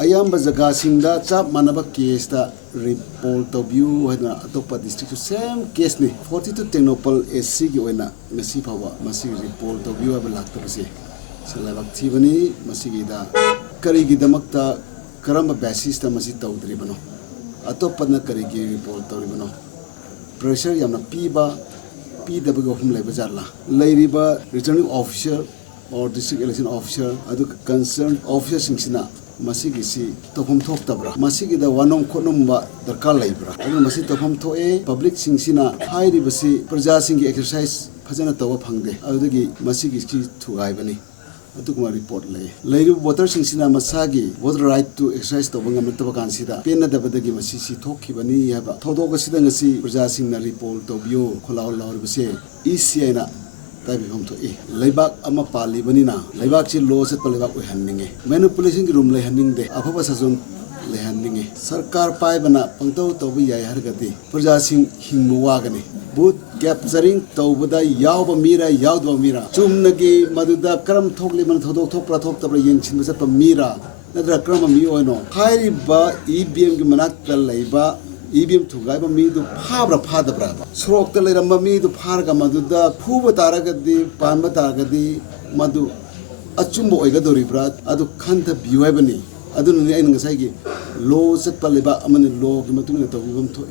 ayamba jaga singda chap manaba case da report to view hena atopa district same case ni 42 Tengnoupal SC gi oina ngasi phawa masi report to view aba lakta base selabak thibani masi gi da kari gi damakta karamba basis ta masi tawdri bano atopa na kari gi report to bano pressure yamna piba PW hum leba jarla lairiba returning officer or district election officer adu concerned officer singsina masigi si tofum thok tabra masigi da wanom khonom ba darkar laibra adu masi tofum thoe public singsina hairi basi praja singi exercise phajana tawa phangde adagi masigi ki thugai bani aduguma report lairu voter singsina masagi voter right to exercise to bangam taba kansida pena dabadagi masi si thokhi bani haba thodoga sida ngasi praja singna report to bio kholaw lawr base ECI na tabi hom to laibak ama pali bani na laibak chi law set laibak we hanninge manipulation ki room le hanning de afaba sajon le hanninge sarkar pai bana pangto to bi yai har gati praja sing hingmu wagani boot capturing to bada yaw ba mira yaw do mira chumnagi maduda karam thokli man thodok thok pra thok tabra yeng chin ba mira nadra kram mi oino khairi ba EBM gi manak kal laiba EBM thugai ba mi du phabra phadabra srok ta leram mi du pharga maduda phuba taragadi panba taragadi madu achumbo oiga doribra adu khanta biwai bani adu ni ai ngasai gi law set pa leba amani law gi matungna to bim tho